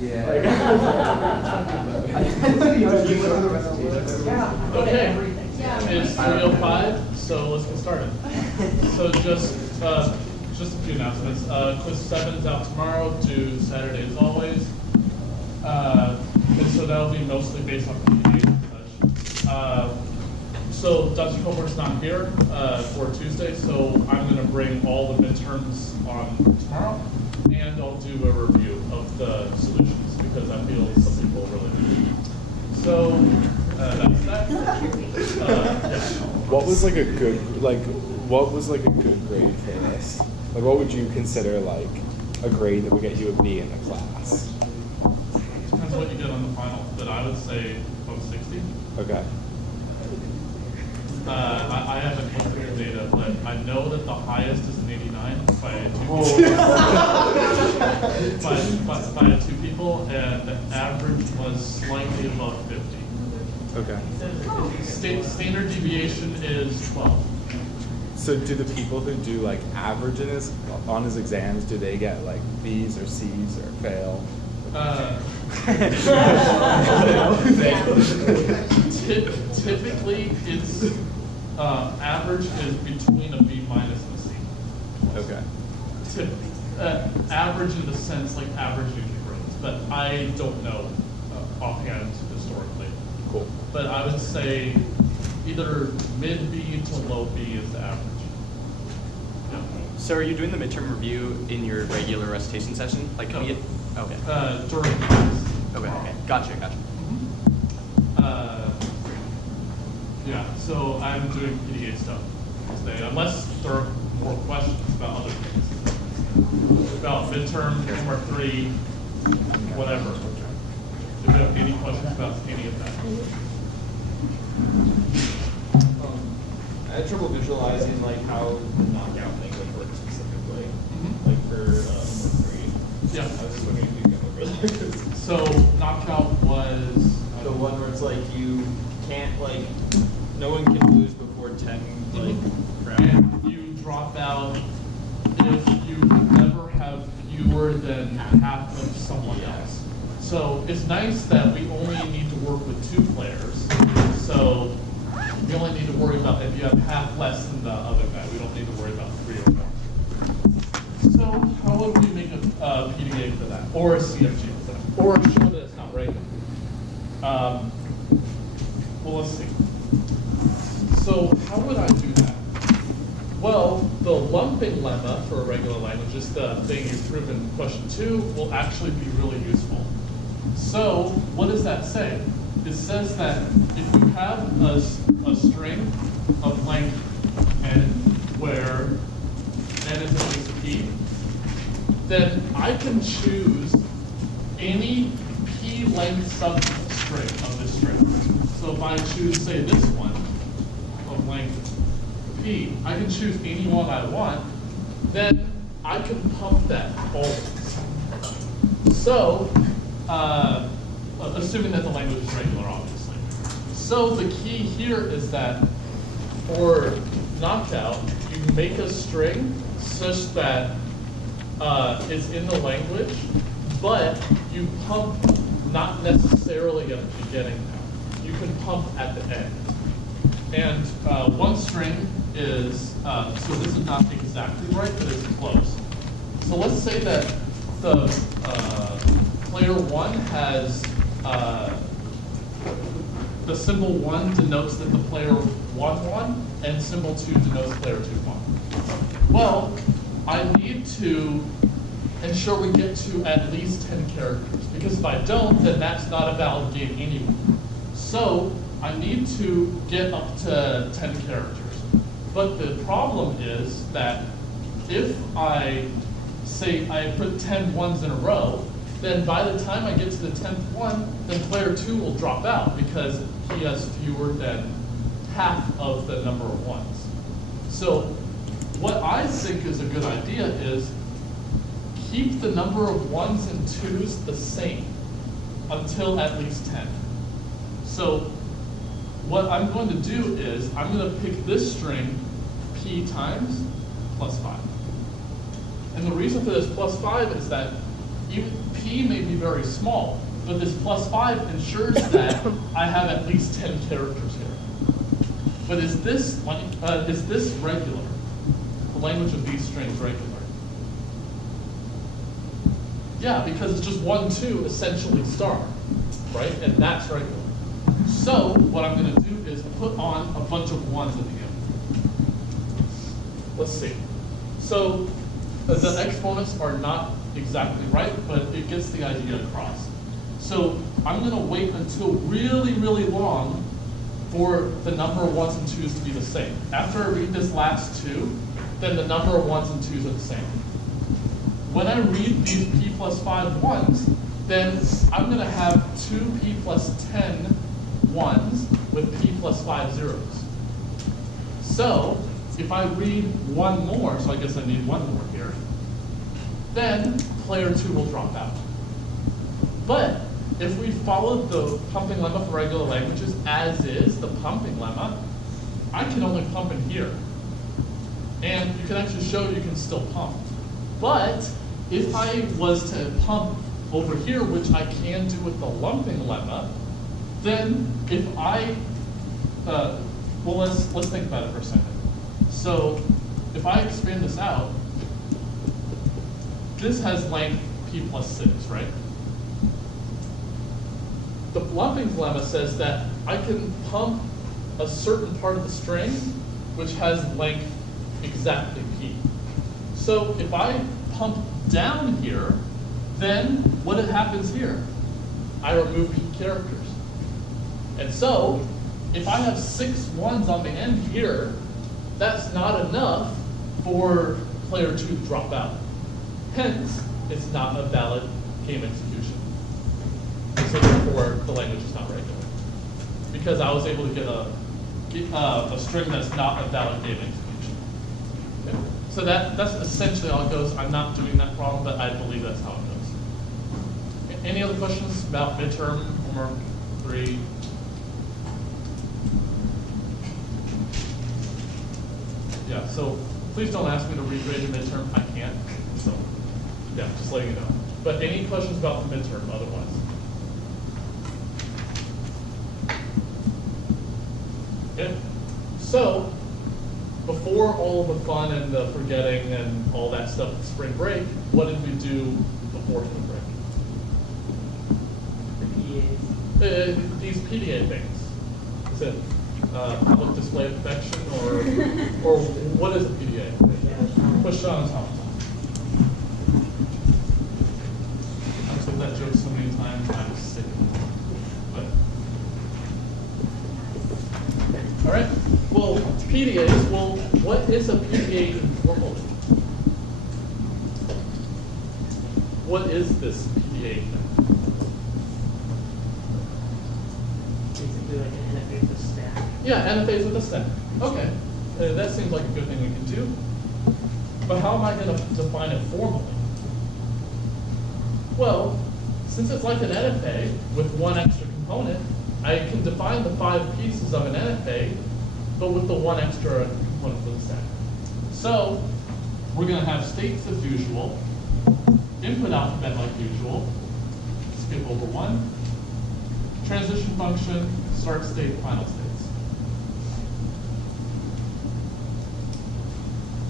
Yeah. Okay. It's 3:05, so let's get started. So just a few announcements. Quiz 7 is out tomorrow, due Saturday as always. And so that'll be mostly based on PDA and such. So Dr. Colbert's not here for Tuesday, so I'm going to bring all the midterms on tomorrow, and I'll do a review of the solutions because I feel some people really need. So that's that. Yeah. What was like a good grade for this? Like, what would you consider like a grade that would get you a B in the class? Depends what you get on the final, but I would say 160. Okay. I haven't looked at the data, but I know that the highest is an 89 by two people, and the average was slightly above 50. Okay. Standard deviation is 12. So do the people who do like average on his exams, do they get like B's or C's or fail? Typically, it's average is between a B minus and a C. Okay. Average in the sense like averaging grades, but I don't know offhand historically. Cool. But I would say either mid B to low B is the average. Yeah. So are you doing the midterm review in your regular recitation session? Like, can we get, okay. During class. Okay. Gotcha. Yeah, so I'm doing PDA stuff today, unless there are more questions about other things. About midterm, homework 3, whatever. If you have any questions about any of that. I had trouble visualizing like how the knockout language works specifically, like for homework 3. Yeah. I was just wondering if you could go over that. So knockout was The one where it's like you can't like, no one can lose before 10 like rounds. and you drop out if you never have fewer than half of someone else. So it's nice that we only need to work with 2 players. So we only need to worry about if you have half less than the other guy. We don't need to worry about 3 or more. So how would we make a PDA for that, or a CFG for that, or show that it's not regular? Well, let's see. So how would I do that? Well, the lumping lemma for a regular language is the thing you prove in question 2 will actually be really useful. So what does that say? It says that if you have a string of length n, where n is at least p, then I can choose any p length substring of this string. So if I choose, say, this one of length p, I can choose any one I want, then I can pump that always. So, assuming that the language is regular, obviously. So the key here is that for knockout, you make a string such that it's in the language, but you pump not necessarily at the beginning. You can pump at the end. And one string is, so this is not exactly right, but it's close. So let's say that the player 1 has, the symbol 1 denotes that the player 1 won, and symbol 2 denotes player 2 won. Well, I need to ensure we get to at least 10 characters, because if I don't, then that's not a valid game anyway. So I need to get up to 10 characters. But the problem is that if I say I put 10 ones in a row, then by the time I get to the 10th one, then player 2 will drop out because he has fewer than half of the number of ones. So what I think is a good idea is keep the number of 1s and 2s the same until at least 10. So what I'm going to do is I'm going to pick this string p times plus 5. And the reason for this plus 5 is that even P may be very small, but this +5 ensures that I have at least 10 characters here. But is this regular? The language of these strings regular? Yeah, because it's just 1, 2, essentially star, right? And that's regular. So what I'm going to do is put on a bunch of 1s at the end. Let's see. So the exponents are not exactly right, but it gets the idea across. So I'm going to wait until really, really long for the number of 1s and 2s to be the same. After I read this last 2, then the number of 1s and 2s are the same. When I read these P +5 1s, then I'm going to have 2P + 10 1s with P +5 zeros. So if I read 1 more, so I guess I need 1 more here, then player 2 will drop out. But if we followed the pumping lemma for regular languages as is, the pumping lemma, I can only pump in here. And you can actually show you can still pump. But if I was to pump over here, which I can do with the lumping lemma, then if I, well, let's think about it for a second. So if I expand this out, this has length P + 6, right? The lumping lemma says that I can pump a certain part of the string which has length exactly P. So if I pump down here, then what happens here? I remove P characters. And so if I have 6 1s on the end here, that's not enough for player 2 to drop out. Hence, it's not a valid game execution. So therefore, the language is not regular. Because I was able to get a string that's not a valid game execution. Okay. So that's essentially how it goes. I'm not doing that problem, but I believe that's how it goes. Any other questions about midterm, homework 3? Yeah, so please don't ask me to regrade the midterm. I can't. So yeah, just letting you know. But any questions about the midterm otherwise? Okay. So before all of the fun and the forgetting and all that stuff at spring break, what did we do before spring break? The PDAs. These PDA things. Is it public display of affection or what is a PDA? Pushdown and automaton. I've said that joke so many times, I'm sick of it. But all right. Well, PDAs. Well, what is a PDA informally? What is this PDA thing? Basically like an NFA with a stack. Yeah, NFAs with a stack. Okay, that seems like a good thing we can do. But how am I going to define it formally? Well, since it's like an NFA with 1 extra component, I can define the 5 pieces of an NFA, but with the 1 extra component for the stack. So we're going to have states as usual, input alphabet like usual, skip over 1, transition function, start state, final states.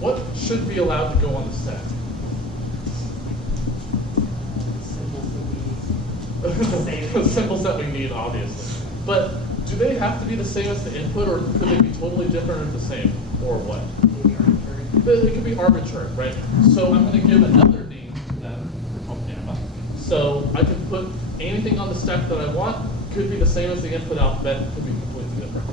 What should be allowed to go on the stack? Symbols that we The symbols that we need, obviously. But do they have to be the same as the input, or could they be totally different or the same, or what? maybe arbitrary. It could be arbitrary, right? So I'm going to give another name to them, called gamma. So I can put anything on the stack that I want, could be the same as the input alphabet, could be completely different.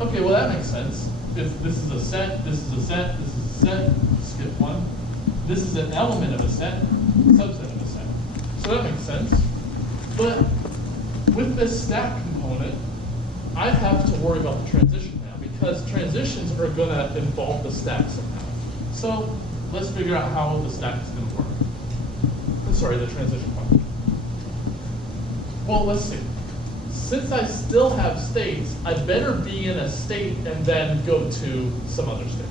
Okay, well that makes sense. If this is a set, this is a set, this is a set, skip 1. This is an element of a set, subset of a set. So that makes sense. But with this stack component, I have to worry about the transition now, because transitions are going to involve the stack somehow. So let's figure out how the stack is going to work. Sorry, the transition function. Well, let's see. Since I still have states, I better be in a state and then go to some other state.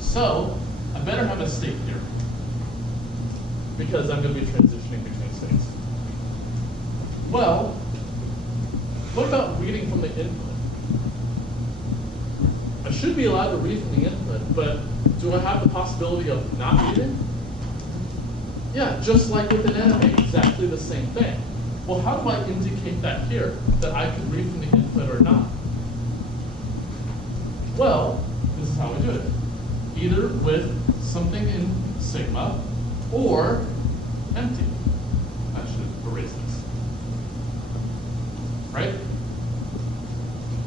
So I better have a state here. because I'm going to be transitioning between states. Well, what about reading from the input? I should be allowed to read from the input, but do I have the possibility of not reading? Yeah, just like with an NFA, exactly the same thing. Well, how do I indicate that here, that I can read from the input or not? Well, this is how we do it. Either with something in sigma or empty. I should erase this. Right?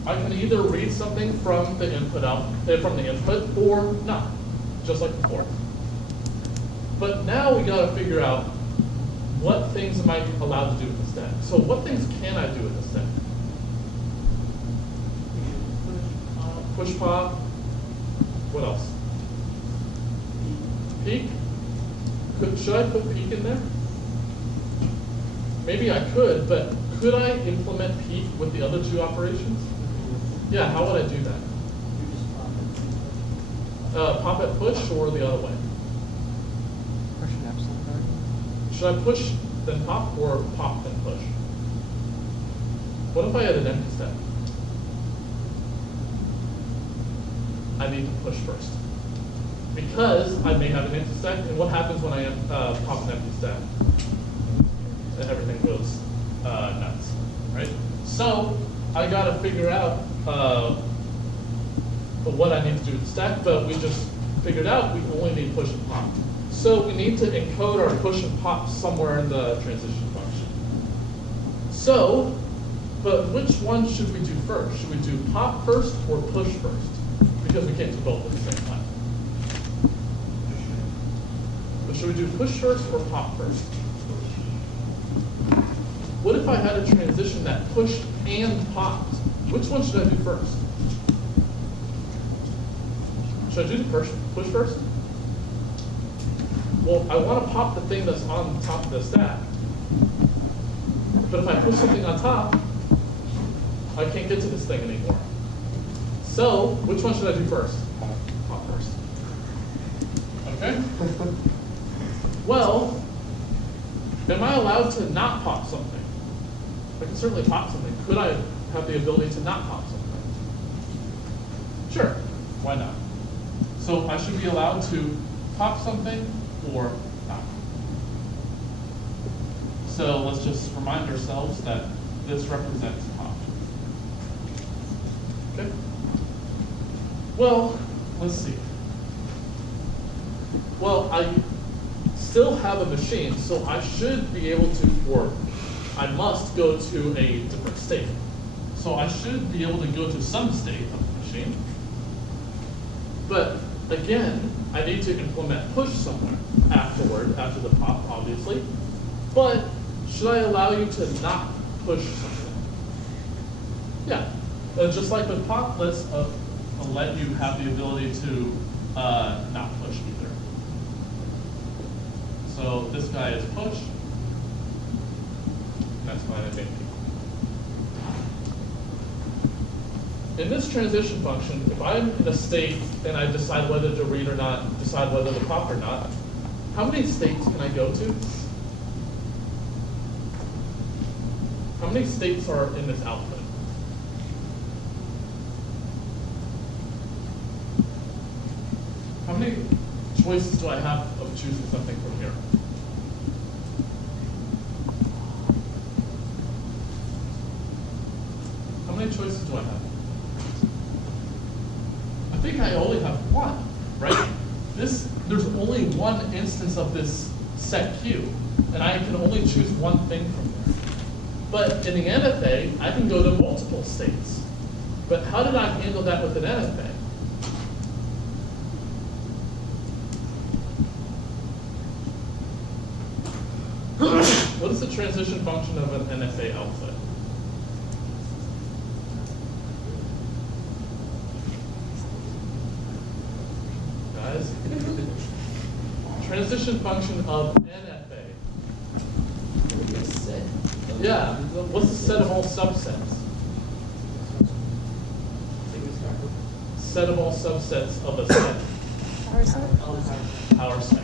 I can either read something from the input or not, just like before. But now we got to figure out what things am I allowed to do with the stack. So what things can I do with the stack? Push pop. What else? Peek. Should I put peek in there? Maybe I could, but could I implement peek with the other two operations? Yeah, how would I do that? Pop at push or the other way? Push an epsilon value. Should I push then pop or pop then push? What if I had an empty stack? I need to push first. Because I may have an empty stack, and what happens when I pop an empty stack? Everything goes nuts, right? So I got to figure out what I need to do with the stack, but we just figured out we only need push and pop. So we need to encode our push and pop somewhere in the transition function. So, but which one should we do first? Should we do pop first or push first? Because we can't do both at the same time. But should we do push first or pop first? What if I had a transition that pushed and popped? Which one should I do first? Should I do the push first? Well, I want to pop the thing that's on top of the stack. But if I push something on top, I can't get to this thing anymore. So, which one should I do first? Pop first. Okay? Well, am I allowed to not pop something? I can certainly pop something. Could I have the ability to not pop something? Sure, why not? So I should be allowed to pop something or not. So let's just remind ourselves that this represents pop. Okay? Well, let's see. Well, I still have a machine, so I should be able to, or I must go to a different state. So I should be able to go to some state of the machine. But again, I need to implement push somewhere afterward, after the pop, obviously. But should I allow you to not push something? Yeah, just like with pop, let's let you have the ability to not push either. So this guy is push. That's fine, I think. In this transition function, if I'm in a state and I decide whether to read or not, decide whether to pop or not, how many states can I go to? How many states are in this output? How many choices do I have of choosing something from here? How many choices do I have? I think I only have one, right? There's only one instance of this set Q, and I can only choose one thing from there. But in the NFA, I can go to multiple states. But how did I handle that with an NFA? What is the transition function of an NFA output? Guys? Transition function of NFA. Yeah, what's the set of all subsets? Set of all subsets of a set. Power set? Power set.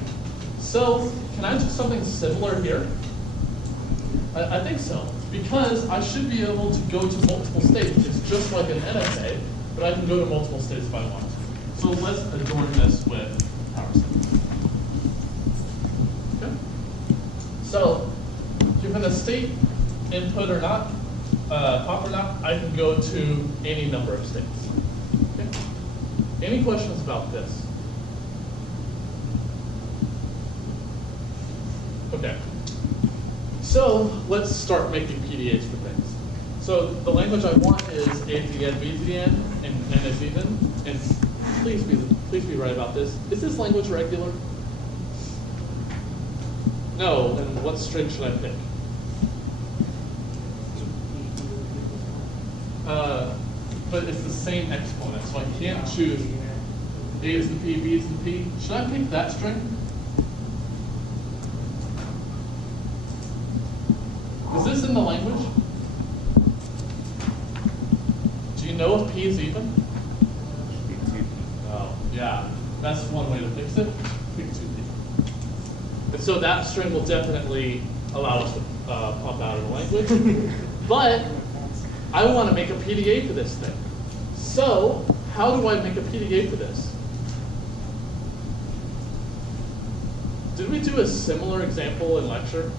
So can I do something similar here? I think so, because I should be able to go to multiple states. It's just like an NSA, but I can go to multiple states if I want to. So let's adorn this with power states. Okay. So given a state input or not, pop or not, I can go to any number of states. Okay. Any questions about this? Okay. So let's start making PDAs for things. So the language I want is A to the N, B to the N, and N is even. And please be right about this. Is this language regular? No. Then what string should I pick? But it's the same exponent, so I can't choose A is the P, B is the P. Should I pick that string? Is this in the language? Do you know if P is even? Oh, yeah. That's one way to fix it. Pick 2P. And so that string will definitely allow us to pop out of the language. But I want to make a PDA for this thing. So how do I make a PDA for this? Did we do a similar example in lecture?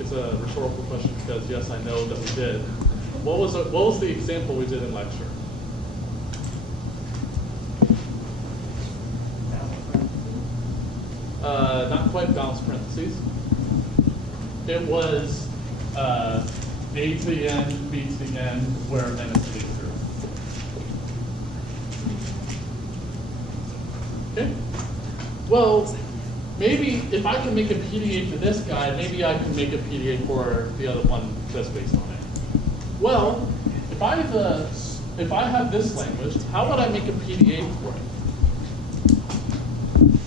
It's a rhetorical question because yes, I know that we did. What was the example we did in lecture? Not quite balanced parentheses. It was A to the N, B to the N, where N is to the 0. Okay. Well, maybe if I can make a PDA for this guy, maybe I can make a PDA for the other one that's based on it. Well, if I have this language, how would I make a PDA for it?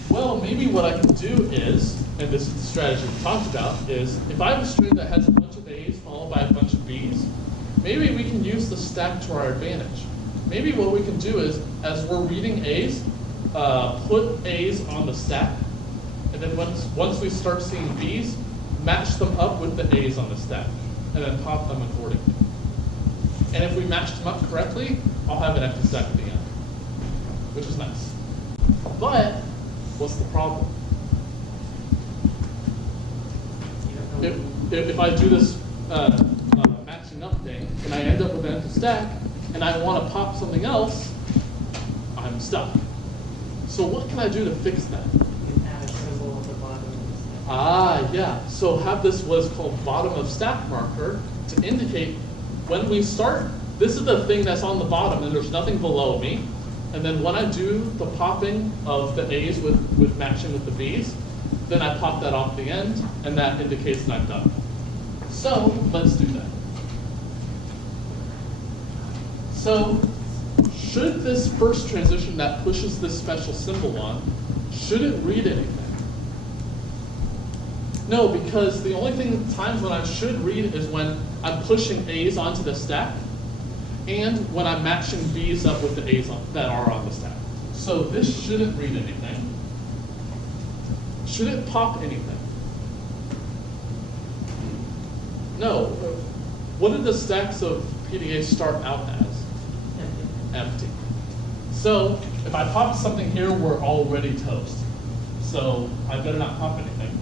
Well, maybe what I can do is, and this is the strategy we talked about, is if I have a string that has a bunch of A's followed by a bunch of B's, maybe we can use the stack to our advantage. Maybe what we can do is, as we're reading A's, put A's on the stack, and then once we start seeing B's, match them up with the A's on the stack, and then pop them accordingly. And if we match them up correctly, I'll have an empty stack at the end, which is nice. But what's the problem? If I do this matching up thing, and I end up with an empty stack, and I want to pop something else, I'm stuck. So what can I do to fix that? Add a symbol at the bottom of the stack. Ah, yeah. So have this what is called bottom of stack marker to indicate when we start, this is the thing that's on the bottom and there's nothing below me. And then when I do the popping of the A's with matching with the B's, then I pop that off the end and that indicates that I'm done. So let's do that. So should this first transition that pushes this special symbol on, should it read anything? No, because the only times when I should read is when I'm pushing A's onto the stack and when I'm matching B's up with the A's that are on the stack. So this shouldn't read anything. Should it pop anything? No. What did the stacks of PDA start out as? Empty. So if I pop something here, we're already toast. So I better not pop anything.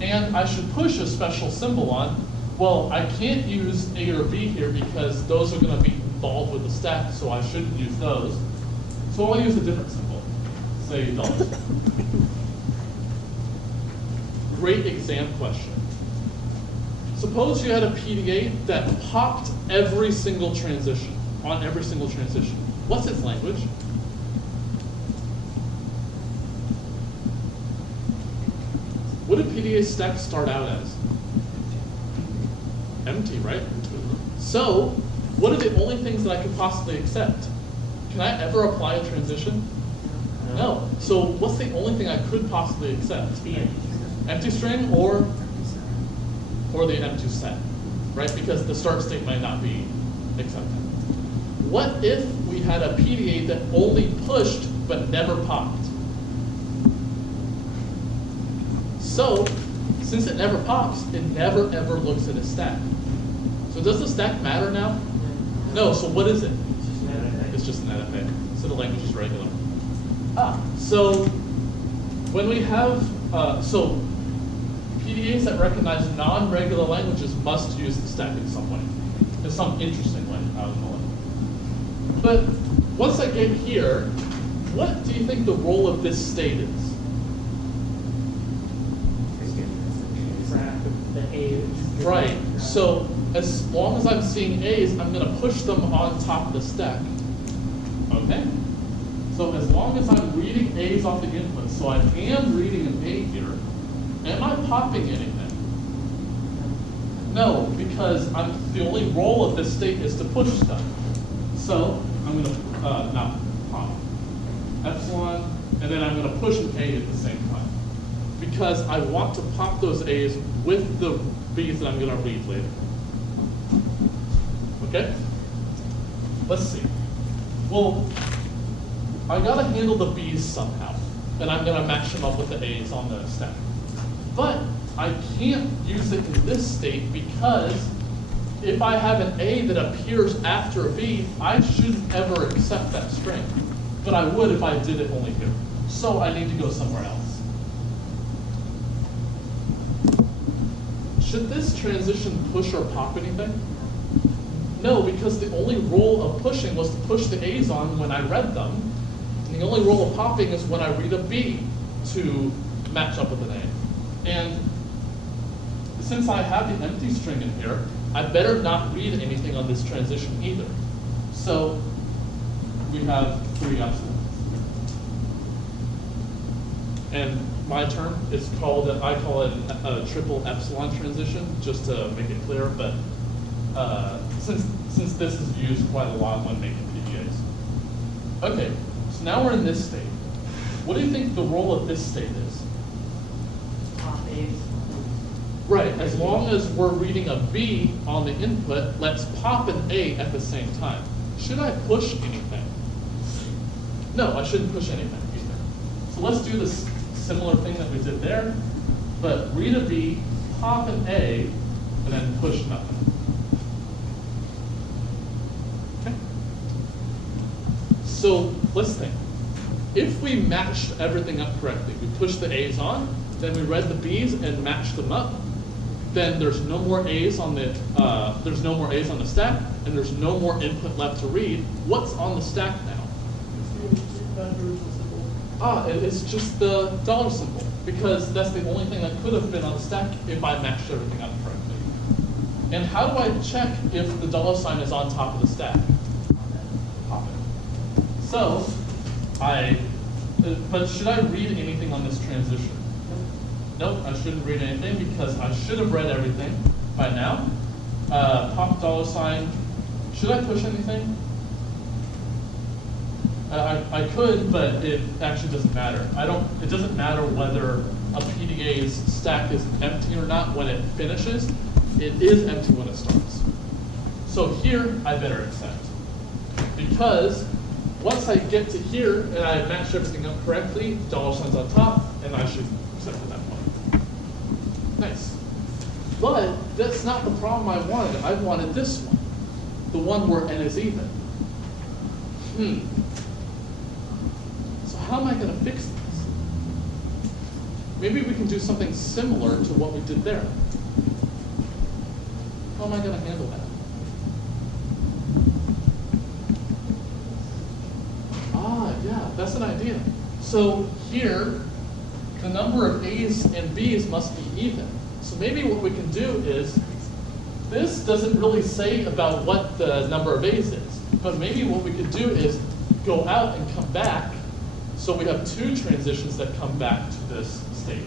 And I should push a special symbol on. Well, I can't use A or B here because those are going to be involved with the stack, so I shouldn't use those. So I'll use a different symbol, say $. Great exam question. Suppose you had a PDA that popped every single transition, on every single transition. What's its language? What did PDA stack start out as? Empty, right? So, what are the only things that I could possibly accept? Can I ever apply a transition? No. So what's the only thing I could possibly accept? Empty string or the empty set, right? Because the start state might not be accepted. What if we had a PDA that only pushed but never popped. So, since it never pops, it never ever looks at a stack. So does the stack matter now? No, so what is it? It's just an NFA. So the language is regular. So when we have, so PDAs that recognize non-regular languages must use the stack in some way. In some interesting way, I would call it. But once I get here, what do you think the role of this state is? The age. Right, so as long as I'm seeing A's, I'm gonna push them on top of the stack. Okay? So as long as I'm reading A's off the input, so I am reading an A here, am I popping anything? No, because the only role of this state is to push stuff. So I'm gonna not pop epsilon, and then I'm gonna push an A at the same time. Because I want to pop those A's with the B's that I'm gonna read later. Okay? Let's see. Well, I gotta handle the B's somehow, and I'm gonna match them up with the A's on the stack. But I can't use it in this state because if I have an A that appears after a B, I shouldn't ever accept that string. But I would if I did it only here. So I need to go somewhere else. Should this transition push or pop anything? No, because the only role of pushing was to push the A's on when I read them. And the only role of popping is when I read a B to match up with an A. And since I have the empty string in here, I better not read anything on this transition either. So we have 3 epsilons. And my term is called, I call it a triple epsilon transition, just to make it clear, but since this is used quite a lot when making PDAs. Okay, so now we're in this state. What do you think the role of this state is? Pop A's. Right, as long as we're reading a B on the input, let's pop an A at the same time. Should I push anything? No, I shouldn't push anything either. So let's do this similar thing that we did there, but read a B, pop an A, and then push nothing. Okay? So let's think. If we matched everything up correctly, we pushed the A's on, then we read the B's and matched them up, then there's no more A's on the stack, and there's no more input left to read. What's on the stack now? It's just the dollar symbol, because that's the only thing that could have been on the stack if I matched everything up correctly. And how do I check if the dollar sign is on top of the stack? Pop it. So, but should I read anything on this transition? Nope, I shouldn't read anything because I should have read everything by now. Pop dollar sign. Should I push anything? I could, but it actually doesn't matter. It doesn't matter whether a PDA's stack is empty or not when it finishes. It is empty when it starts. So here, I better accept. Because once I get to here and I match everything up correctly, dollar sign's on top, and I should accept at that point. Nice. But that's not the problem I wanted. I wanted this one, the one where n is even. So how am I going to fix this? Maybe we can do something similar to what we did there. How am I going to handle that? Yeah, that's an idea. So here, the number of A's and B's must be even. So maybe what we can do is, this doesn't really say about what the number of A's is, but maybe what we could do is go out and come back, so we have 2 transitions that come back to this state.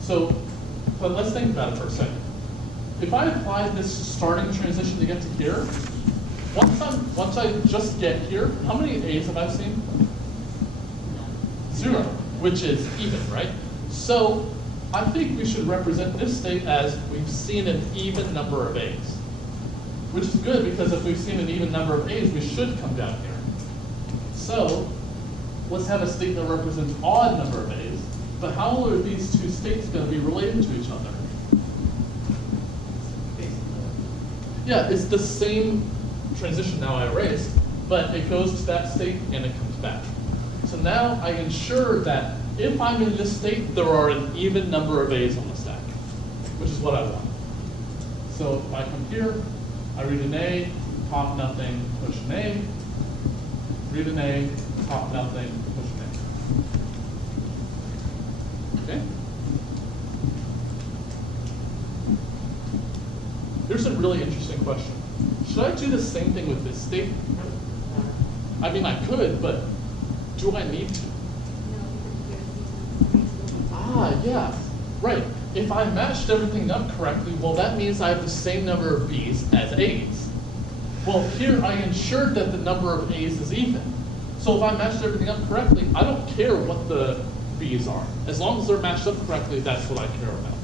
So, but let's think about it for a second. If I apply this starting transition to get to here, once I just get here, how many A's have I seen? 0, which is even, right? So I think we should represent this state as we've seen an even number of A's, which is good because if we've seen an even number of A's, we should come down here. So let's have a state that represents odd number of A's, but how are these two states going to be related to each other? Yeah, it's the same transition now I erased, but it goes to that state and it comes back. So now I ensure that if I'm in this state, there are an even number of A's on the stack, which is what I want. So if I come here, I read an A, pop nothing, push an A, read an A, pop nothing, push an A. Okay? Here's a really interesting question. Should I do the same thing with this state? I mean, I could, but do I need to? Ah, yeah, right. If I matched everything up correctly, well, that means I have the same number of B's as A's. Well, here I ensured that the number of A's is even. So if I matched everything up correctly, I don't care what the B's are. As long as they're matched up correctly, that's what I care about.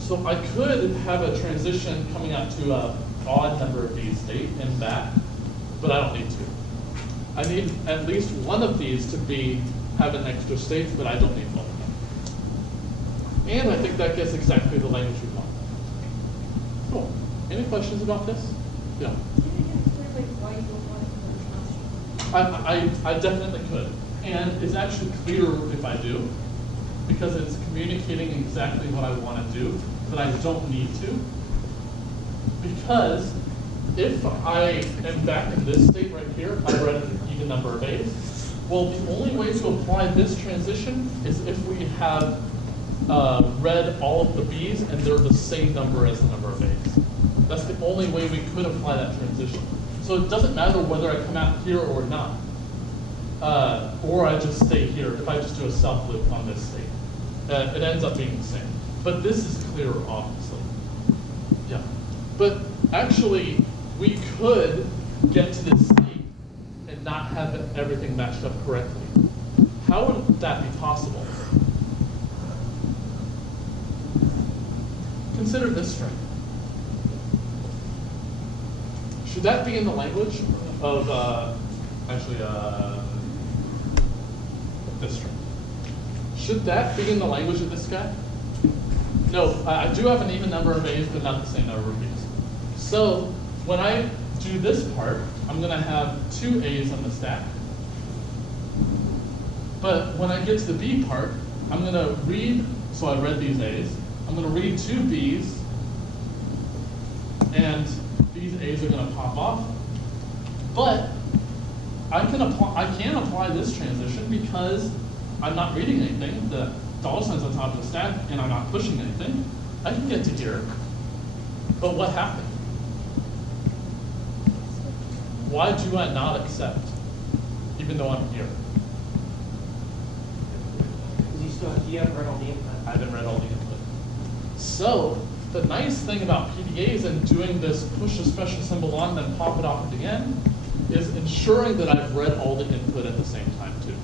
So I could have a transition coming out to an odd number of B's state and back, but I don't need to. I need at least one of these to have an extra state, but I don't need both of them. And I think that gets exactly the language we want. Cool. Any questions about this? Yeah. I definitely could. And it's actually clearer if I do, because it's communicating exactly what I want to do, but I don't need to. Because if I am back in this state right here, I read an even number of A's. Well, the only way to apply this transition is if we have read all of the B's and they're the same number as the number of A's. That's the only way we could apply that transition. So it doesn't matter whether I come out here or not, or I just stay here. If I just do a self loop on this state, it ends up being the same. But this is clearer, obviously. Yeah. But actually, we could get to this state and not have everything matched up correctly. How would that be possible? Consider this string. Should that be in the language of, this string? Should that be in the language of this guy? No, I do have an even number of A's, but not the same number of B's. So when I do this part, I'm going to have 2 A's on the stack. But when I get to the B part, I'm going to read, so I read these A's, I'm going to read 2 B's, and these A's are going to pop off. But I can apply this transition because I'm not reading anything. The dollar sign's on top of the stack, and I'm not pushing anything. I can get to here. But what happened? Why do I not accept, even though I'm here? Because you haven't read all the input. I haven't read all the input. So the nice thing about PDAs and doing this push a special symbol on, then pop it off at the end, is ensuring that I've read all the input at the same time too.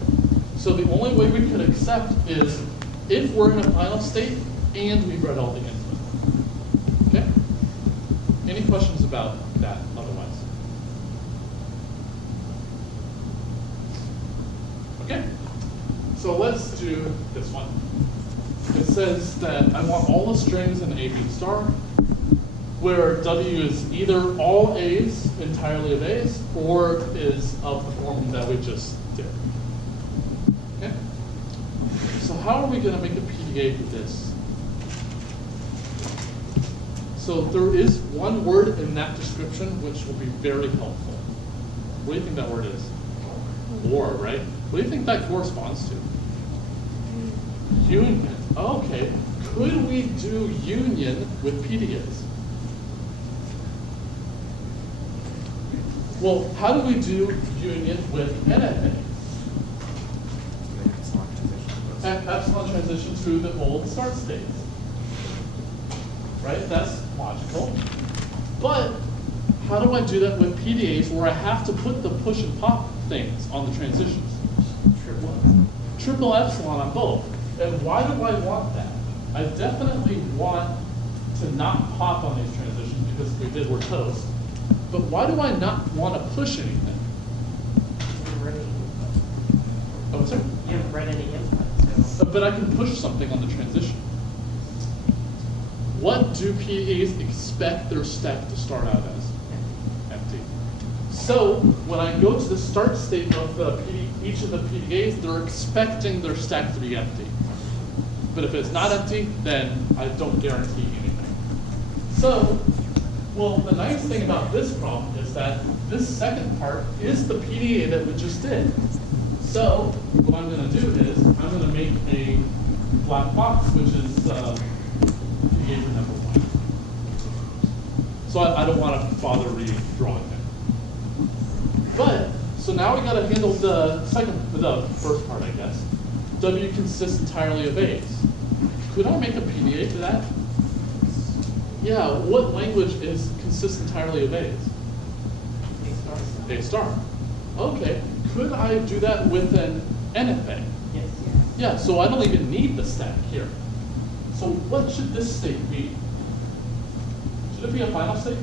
So the only way we could accept is if we're in a final state and we've read all the input. Okay? Any questions about that otherwise? Okay, so let's do this one. It says that I want all the strings in A, B star, where W is either all A's, entirely of A's, or is of the form that we just did. Okay? So how are we going to make a PDA for this? So there is one word in that description which will be very helpful. What do you think that word is? Or, right? What do you think that corresponds to? Union. Okay. Could we do union with PDAs? Well, how do we do union with NFAs? Epsilon transition to the old start states. Right? That's logical. But how do I do that with PDAs where I have to put the push and pop things on the transitions? Triple epsilon on both. And why do I want that? I definitely want to not pop on these transitions because if we did, we're toast. But why do I not want to push anything? Oh, sorry. You haven't read any input, so. But I can push something on the transition. What do PDAs expect their stack to start out as? Empty. So when I go to the start state of each of the PDAs, they're expecting their stack to be empty. But if it's not empty, then I don't guarantee anything. So, well, the nice thing about this problem is that this second part is the PDA that we just did. So what I'm going to do is I'm going to make a black box, which is PDA for number 1. So I don't want to bother redrawing it. But so now we got to handle the first part, I guess. W consists entirely of A's. Could I make a PDA for that? Yeah. What language consists entirely of A's? A star. Okay. Could I do that with an NFA? Yes. Yeah, so I don't even need the stack here. So what should this state be? Should it be a final state?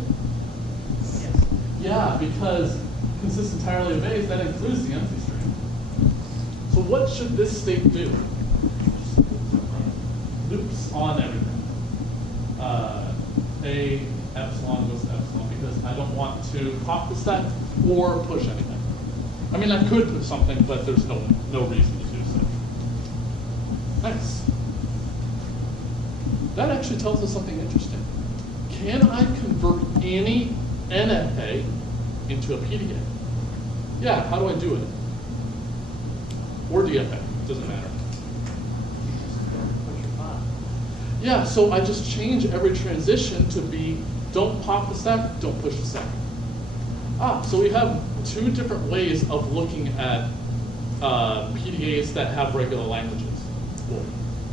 Yes. Yeah, because it consists entirely of A's, that includes the empty string. So what should this state do? Loops on everything. A epsilon goes to epsilon because I don't want to pop the stack or push anything. I mean, I could put something, but there's no reason to do so. Nice. That actually tells us something interesting. Can I convert any NFA into a PDA? Yeah, how do I do it? Or DFA, doesn't matter. Yeah, so I just change every transition to be don't pop the stack, don't push the stack. So we have 2 different ways of looking at PDAs that have regular languages. Well,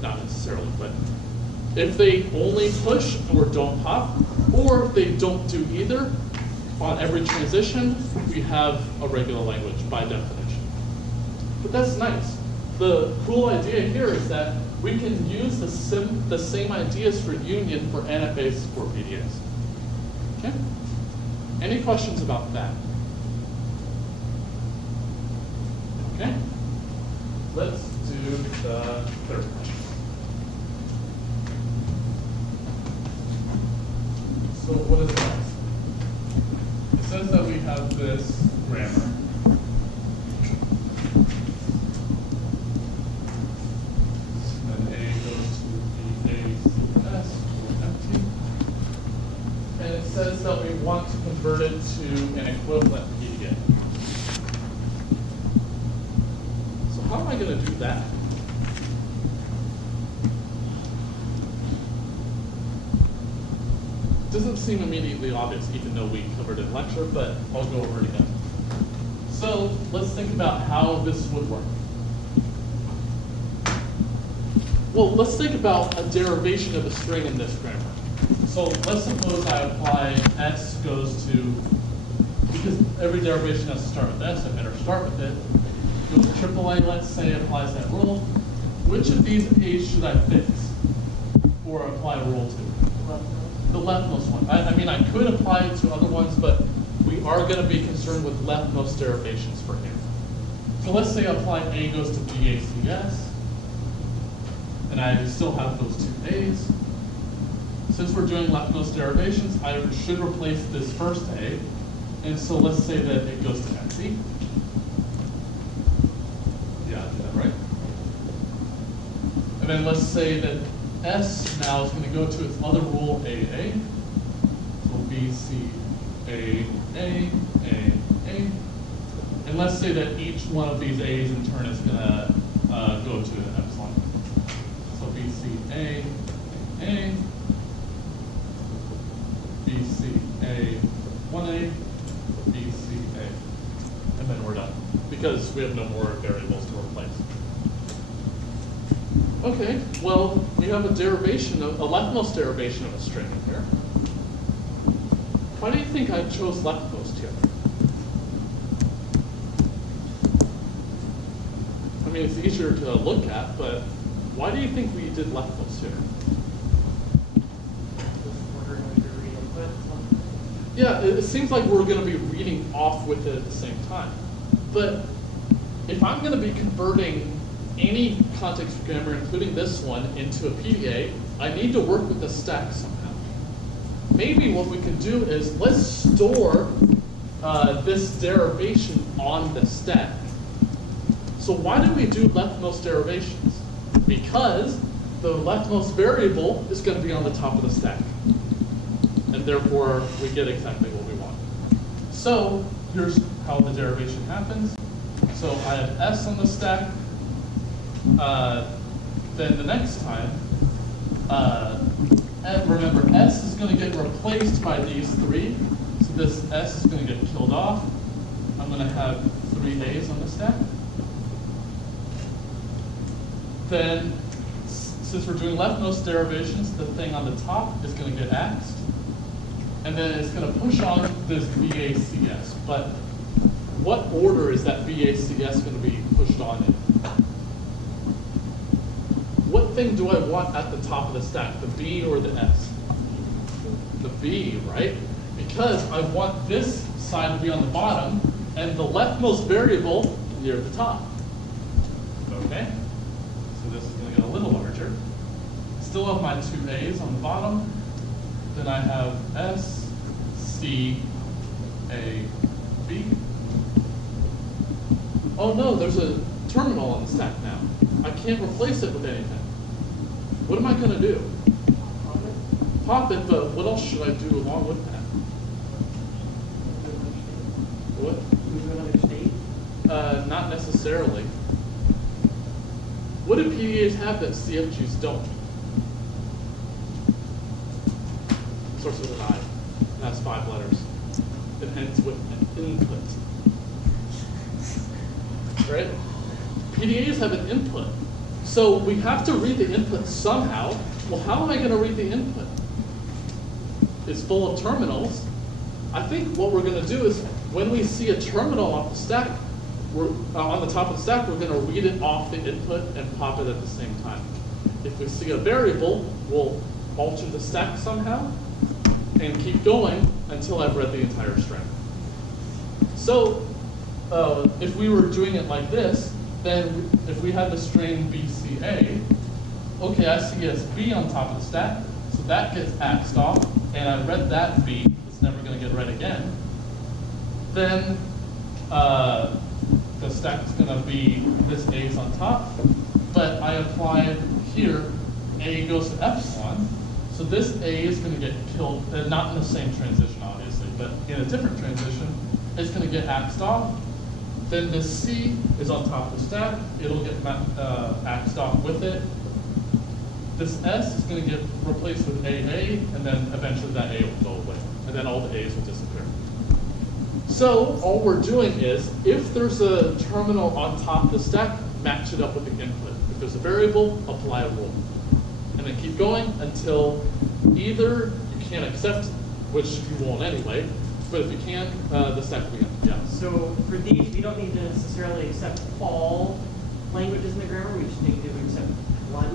not necessarily, but if they only push or don't pop, or if they don't do either, on every transition, we have a regular language by definition. But that's nice. The cool idea here is that we can use the same ideas for union for NFAs for PDAs. Okay? Any questions about that? Okay. Let's do the third question. So what is next? It says that we have this grammar. And A goes to BACS or empty. And it says that we want to convert it to an equivalent PDA. So how am I going to do that? Doesn't seem immediately obvious, even though we covered it in lecture, but I'll go over it again. So let's think about how this would work. Well, let's think about a derivation of a string in this grammar. So let's suppose I apply S goes to, because every derivation has to start with S, I better start with it. Goes to AAA, let's say, applies that rule. Which of these A's should I fix or apply a rule to? The leftmost one. I mean, I could apply it to other ones, but we are going to be concerned with leftmost derivations for here. So let's say I apply A goes to BACS, and I still have those 2 A's. Since we're doing leftmost derivations, I should replace this first A, and so let's say that it goes to empty. Yeah, I did that right. And then let's say that S now is going to go to its other rule, AA. So B, C, A, A, A, A. And let's say that each one of these A's in turn is going to go to an epsilon. So B, C, A, A, B, C, A, 1A, B, C, A. And then we're done, because we have no more variables to replace. Okay, well, we have a derivation, a leftmost derivation of a string in here. Why do you think I chose leftmost here? I mean, it's easier to look at, but why do you think we did leftmost here? Yeah, it seems like we're going to be reading off with it at the same time. But if I'm going to be converting any context grammar, including this one, into a PDA, I need to work with the stack somehow. Maybe what we can do is let's store this derivation on the stack. So why do we do leftmost derivations? Because the leftmost variable is going to be on the top of the stack. And therefore, we get exactly what we want. So here's how the derivation happens. So I have S on the stack. Then the next time, and remember, S is going to get replaced by these three. So this S is going to get killed off. I'm going to have 3 A's on the stack. Then, since we're doing leftmost derivations, the thing on the top is going to get axed. And then it's going to push on this VACS. But what order is that VACS going to be pushed on in? What thing do I want at the top of the stack, the B or the S? The B, right? Because I want this side to be on the bottom and the leftmost variable near the top. Okay? So this is going to get a little larger. Still have my 2 A's on the bottom. Then I have S, C, A, B. Oh no, there's a terminal on the stack now. I can't replace it with anything. What am I going to do? Pop it, but what else should I do along with that? What? Move to another state? Not necessarily. What do PDAs have that CFGs don't? Starts with an I. It has 5 letters. It ends with an input. Right? PDAs have an input. So we have to read the input somehow. Well, how am I going to read the input? It's full of terminals. I think what we're going to do is when we see a terminal off the stack, on the top of the stack, we're going to read it off the input and pop it at the same time. If we see a variable, we'll alter the stack somehow and keep going until I've read the entire string. So if we were doing it like this, then if we had the string BCA, okay, I see as B on top of the stack, so that gets axed off, and I read that B, it's never going to get read again. Then the stack is going to be this A is on top, but I applied here, A goes to epsilon, so this A is going to get killed, not in the same transition obviously, but in a different transition, it's going to get axed off. Then this C is on top of the stack, it'll get axed off with it. This S is going to get replaced with AA, and then eventually that A will go away, and then all the A's will disappear. So all we're doing is, if there's a terminal on top of the stack, match it up with the input. If there's a variable, apply a rule. And then keep going until either you can't accept, which you won't anyway, but if you can, the stack will be empty. Yeah. So for these, we don't need to necessarily accept all languages in the grammar. We just need to accept one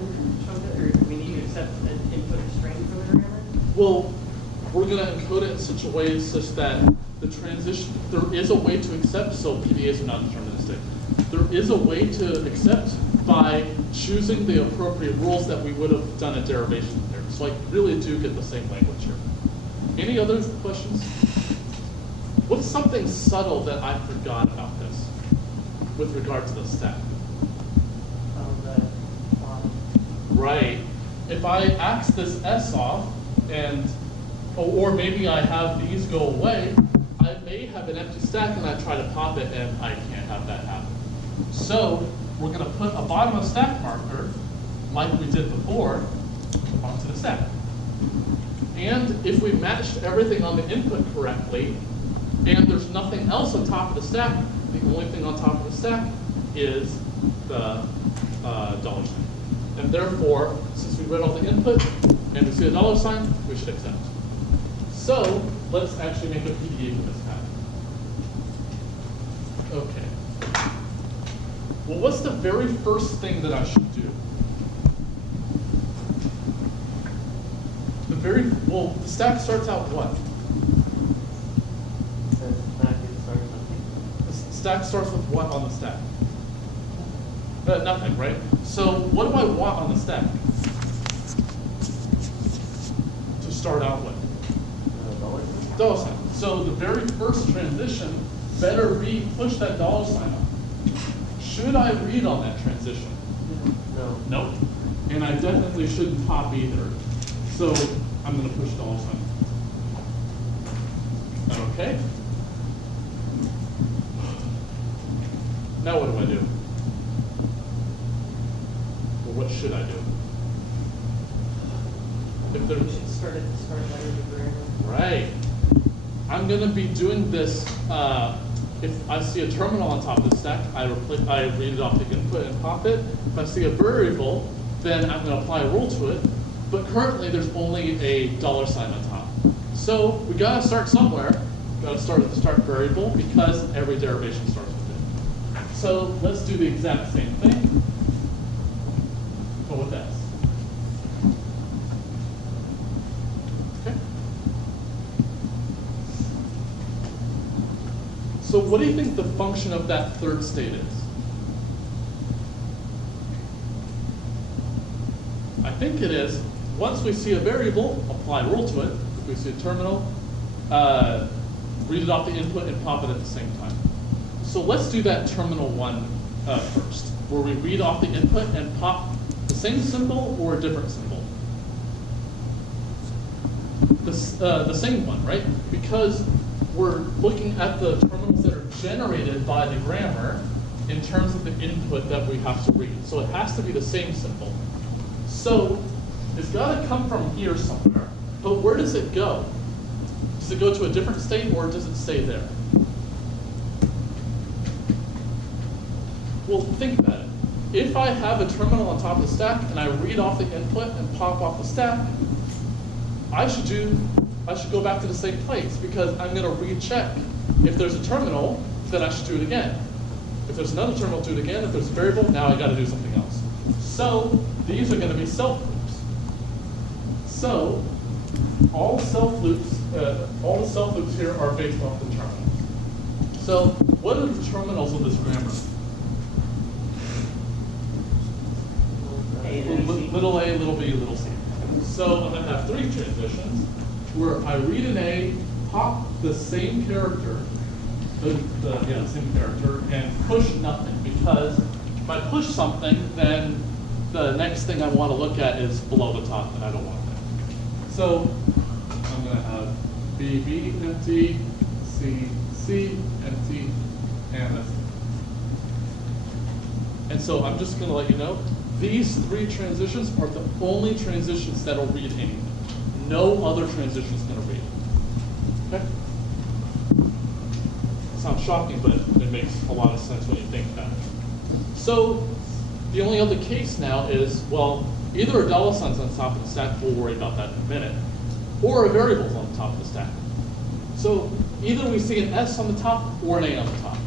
chunk of it, or do we need to accept an input string from the grammar? Well, we're going to encode it in such a way such that the transition, there is a way to accept, so PDAs are not deterministic. There is a way to accept by choosing the appropriate rules that we would have done a derivation there. So I really do get the same language here. Any other questions? What's something subtle that I forgot about this with regard to the stack? The bottom. Right. If I axe this S off, and or maybe I have these go away, I may have an empty stack and I try to pop it and I can't have that happen. So we're going to put a bottom of stack marker, like we did before, onto the stack. And if we matched everything on the input correctly, and there's nothing else on top of the stack, the only thing on top of the stack is the $sign. And therefore, since we read all the input and we see a $sign, we should accept. So let's actually make a PDA for this pattern. Okay. Well, what's the very first thing that I should do? The stack starts out what? The stack starts with what on the stack? Nothing, right? So what do I want on the stack to start out with? Dollar sign. So the very first transition better be push that dollar sign up. Should I read on that transition? No. Nope. And I definitely shouldn't pop either. So I'm going to push dollar sign. Okay. Now what do I do? Or what should I do? If We there's should start at the start letter of the grammar. right. I'm going to be doing this. If I see a terminal on top of the stack, I read it off the input and pop it. If I see a variable, then I'm going to apply a rule to it. But currently, there's only a dollar sign on top. So we got to start somewhere. Got to start at the start variable because every derivation starts with it. So let's do the exact same thing, but with S. Okay. So what do you think the function of that third state is? I think it is, once we see a variable, apply rule to it. If we see a terminal, read it off the input and pop it at the same time. So let's do that terminal one first, where we read off the input and pop the same symbol or a different symbol. The same one, right? Because we're looking at the terminals that are generated by the grammar in terms of the input that we have to read. So it has to be the same symbol. So it's got to come from here somewhere, but where does it go? Does it go to a different state or does it stay there? Well, think about it. If I have a terminal on top of the stack and I read off the input and pop off the stack, I should go back to the same place because I'm going to recheck. If there's a terminal, then I should do it again. If there's another terminal, do it again. If there's a variable, now I got to do something else. So these are going to be self loops. So all the self loops here are based off the terminals. So what are the terminals of this grammar? Little a, little b, little c. So I'm going to have three transitions where I read an A, pop the same character, same character, and push nothing. Because if I push something, then the next thing I want to look at is below the top, and I don't want that. So I'm going to have B, B, empty, C, C, empty, and that's it. And so I'm just going to let you know, these three transitions are the only transitions that will read anything. No other transition is going to read. Okay? It sounds shocking, but it makes a lot of sense when you think about it. So the only other case now is, well, either a dollar sign's on top of the stack, we'll worry about that in a minute, or a variable's on the top of the stack. So either we see an S on the top or an A on the top.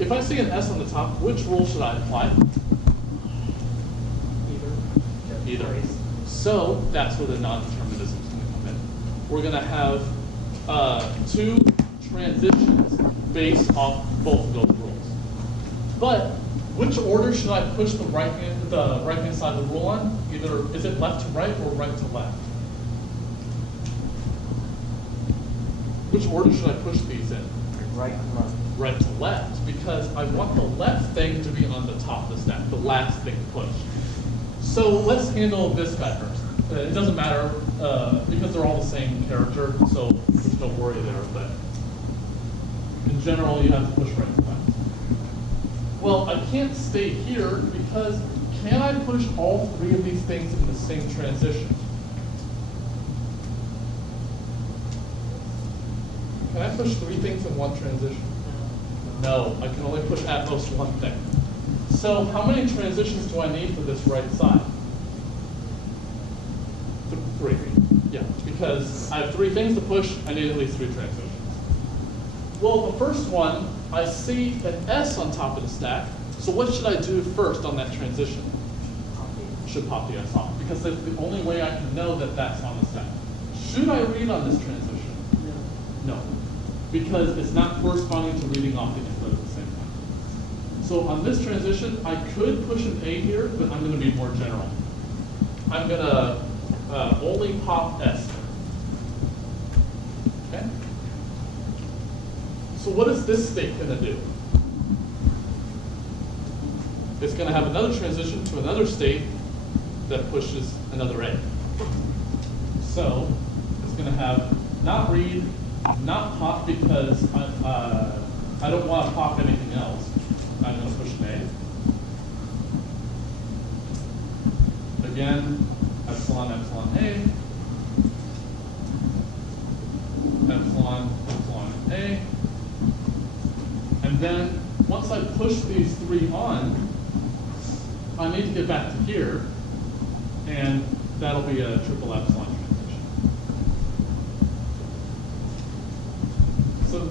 If I see an S on the top, which rule should I apply? Either. So that's where the non-determinism is going to come in. We're going to have two transitions based off both of those rules. But which order should I push the right hand side of the rule on? Either is it left to right or right to left? Which order should I push these in? Right and left. Right to left, because I want the left thing to be on the top of the stack, the last thing to push. So let's handle this guy first. It doesn't matter because they're all the same character, so there's no worry there. But in general, you have to push right to left. Well, I can't stay here because can I push all three of these things in the same transition? Can I push three things in one transition? No, I can only push at most one thing. So how many transitions do I need for this right side? Three. Yeah, because I have three things to push, I need at least three transitions. Well, the first one, I see an S on top of the stack, so what should I do first on that transition? I should pop the S off, because that's the only way I can know that that's on the stack. Should I read on this transition? No. Because it's not corresponding to reading off the input at the same time. So on this transition, I could push an A here, but I'm going to be more general. I'm going to only pop S. Okay? So what is this state going to do? It's going to have another transition to another state that pushes another A. So it's going to have not read, not pop because I don't want to pop anything else. I'm going to push an A. Again, epsilon, epsilon A. Epsilon, epsilon A. And then once I push these three on, I need to get back to here, and that'll be a triple epsilon transition. So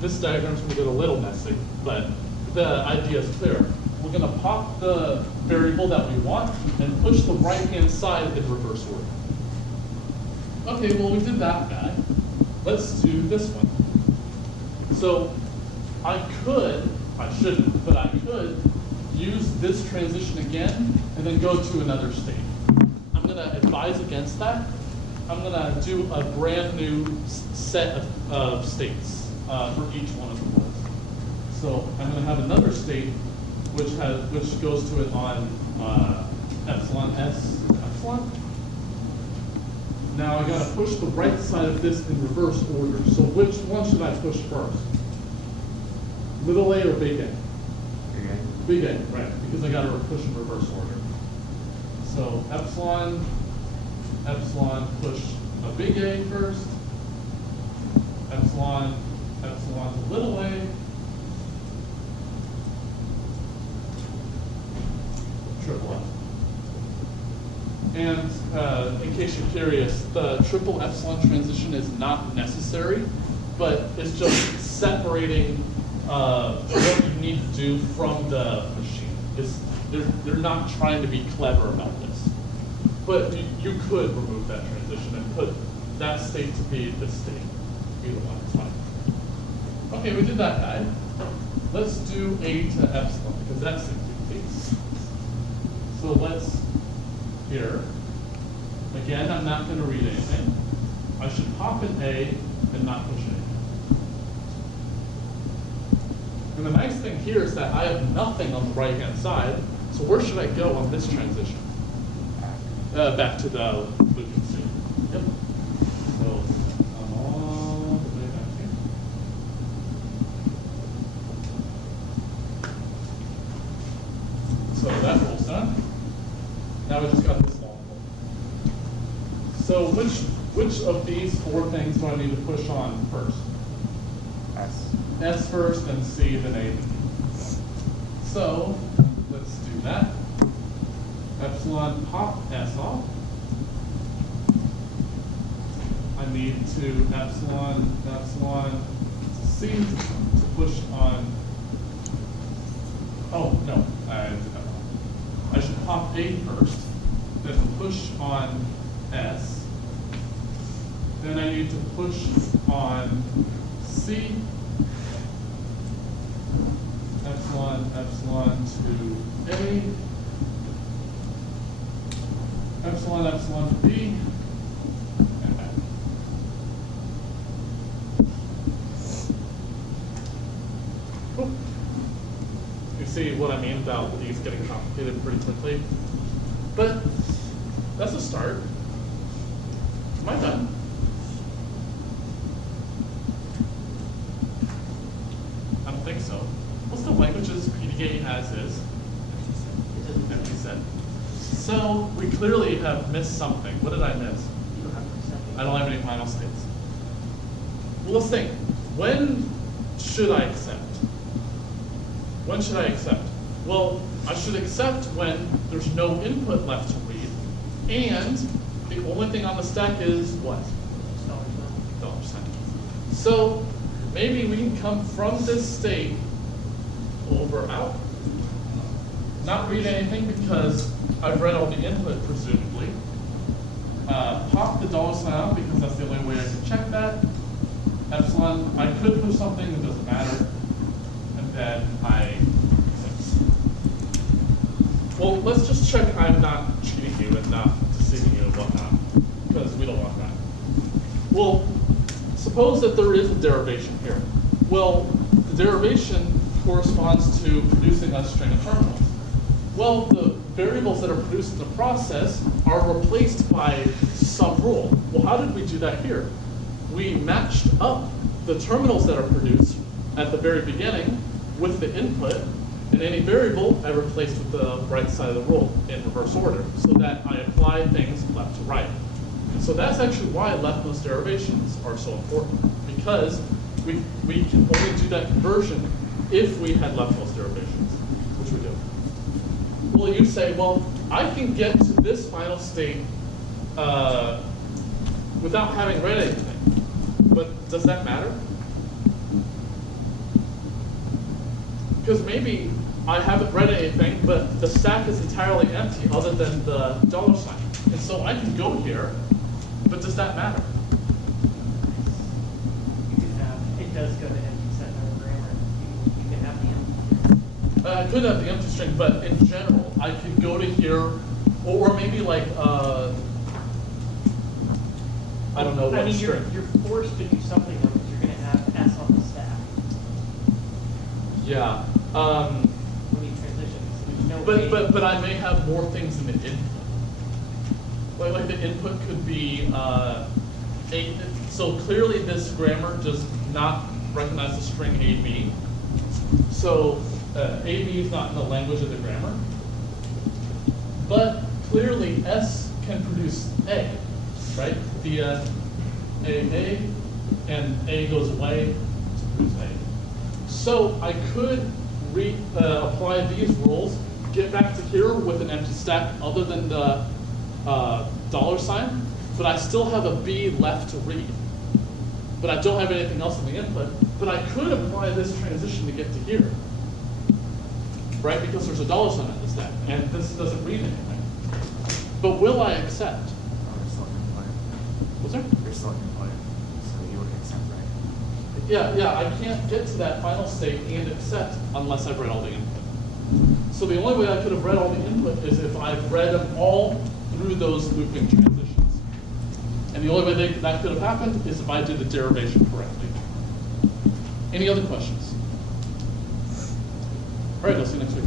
this diagram's going to get a little messy, but the idea is clear. We're going to pop the variable that we want and push the right-hand side in reverse order. Okay, well, we did that guy. Let's do this one. So I shouldn't, but I could use this transition again and then go to another state. I'm going to advise against that. I'm going to do a brand new set of states for each one of the words. So I'm going to have another state which goes to it on epsilon S epsilon. Now I got to push the right side of this in reverse order. So which one should I push first? Little a or big A? Big A, right, because I got to push in reverse order. So epsilon, epsilon, push a big A first. Epsilon, epsilon to little a. Triple F. And in case you're curious, the triple epsilon transition is not necessary, but it's just separating what you need to do from the machine. They're not trying to be clever about this. But you could remove that transition and put that state to be this state. Either one is fine. Okay, we did that guy. Let's do A to epsilon, because that's simply case. So let's, here, again, I'm not going to read anything. I should pop an A and not push anything. And the nice thing here is that I have nothing on the right-hand side, so where should I go on this transition? Back to the looping state. Yep. So I'm all the way back here. So that roll's done. Now we just got this long roll. So which of these four things do I need to push on first? S first, then C, then A, then D. So let's do that. Epsilon pop S off. I need to epsilon C to push on. Oh no, I did that wrong. I should pop A first, then push on S. Then I need to push on C. Epsilon to A, epsilon to B, and back. Cool. You see what I mean about these getting complicated pretty quickly? But that's a start. Am I done? I don't think so. What's the languages PDA as is? 50%. So we clearly have missed something. What did I miss? I don't have any final states. Well, let's think. When should I accept? When should I accept? Well, I should accept when there's no input left to read, and the only thing on the stack is what? $. So maybe we can come from this state over out. Not read anything because I've read all the input, presumably. Pop the $sign out because that's the only way I can check that. Epsilon, I could push something, it doesn't matter. And then I Well, let's just check I'm not cheating you and not deceiving you and whatnot, because we don't want that. Well, suppose that there is a derivation here. Well, the derivation corresponds to producing a string of terminals. Well, the variables that are produced in the process are replaced by some rule. Well, how did we do that here? We matched up the terminals that are produced at the very beginning with the input, and any variable I replaced with the right side of the rule in reverse order, so that I apply things left to right. And so that's actually why leftmost derivations are so important, because we can only do that conversion if we had leftmost derivations, which we do. Well, you say, well, I can get to this final state without having read anything, but does that matter? Because maybe I haven't read anything, but the stack is entirely empty other than the $sign. And so I can go here, but does that matter? You can have, it does go to empty set in grammar. You can have the empty. I could have the empty string, but in general, I could go to here, or maybe like, I don't know what I mean, string. you're forced to do something though, because you're going to have S on the stack Yeah. when you transition. So there's no way. But I may have more things in the input. Like the input could be so clearly this grammar does not recognize the string AB. So AB is not in the language of the grammar. But clearly S can produce A, right? The A, and A goes away to produce A. So I could apply these rules, get back to here with an empty stack other than the $sign, but I still have a B left to read. But I don't have anything else in the input, but I could apply this transition to get to here, right? Because there's a $sign in the stack, and this doesn't read anything. But will I accept? You're still compliant. What's there? You're still compliant, so you would accept, right? Yeah, I can't get to that final state and accept unless I've read all the input. So the only way I could have read all the input is if I've read them all through those looping transitions. And the only way that could have happened is if I did the derivation correctly. Any other questions? All right, I'll see you next week.